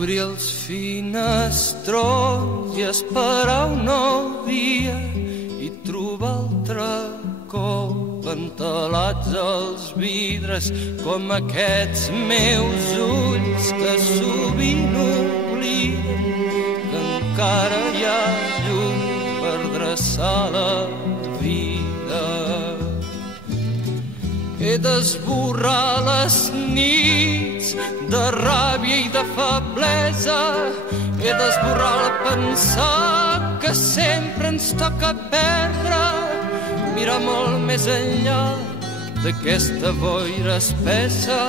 obrir els finestrons i esperar un nou dia i trobar altre cop ventilats els vidres com aquests meus ulls que sovint obliden que encara hi ha llum per dreçar la vida. He d'esborrar les nits de ràbia i de feblesa. He d'esborrar el pensar que sempre ens toca perdre. Mirar molt més enllà d'aquesta boira espessa.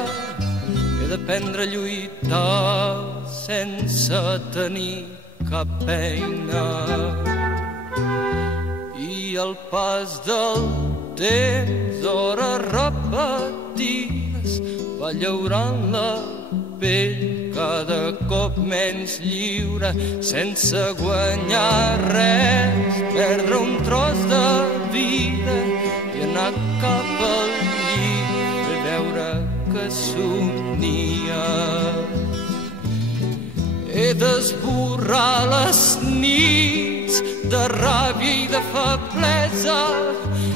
He d'aprendre a lluitar sense tenir cap eina. I el pas del temps, hores repetides, va llaurant la pell cada cop menys lliure, sense guanyar res, perdre un tros de vida i anar cap al llit i veure que somnia. He d'esborrar les nits de ràbia i de feblesa.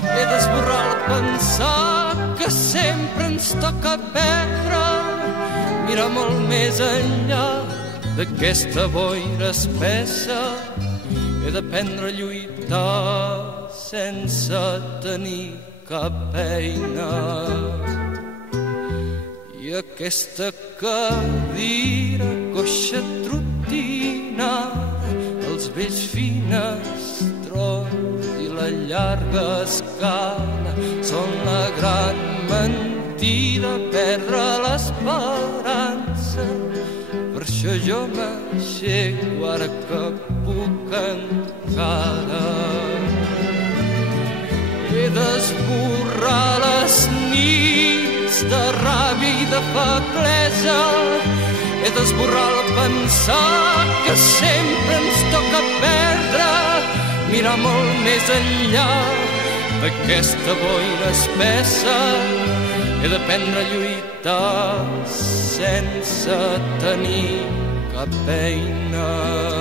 He d'esborrar el pensar que sempre ens toca perdre. Mirar molt més enllà d'aquesta boira espessa. He d'aprendre a lluitar sense tenir cap eina. I aquesta cadira coixa trotinada, els vells finestrons i la llarga escala són la gran mentida, perdre l'esperança. Per això jo m'aixeco ara que puc encara. He d'esborrar les nits de ràbia i de feblesa. He d'esborrar el pensar que sempre ens toca perdre. Mirar molt més enllà d'aquesta boira espessa. He d'aprendre a lluitar sense tenir cap eina.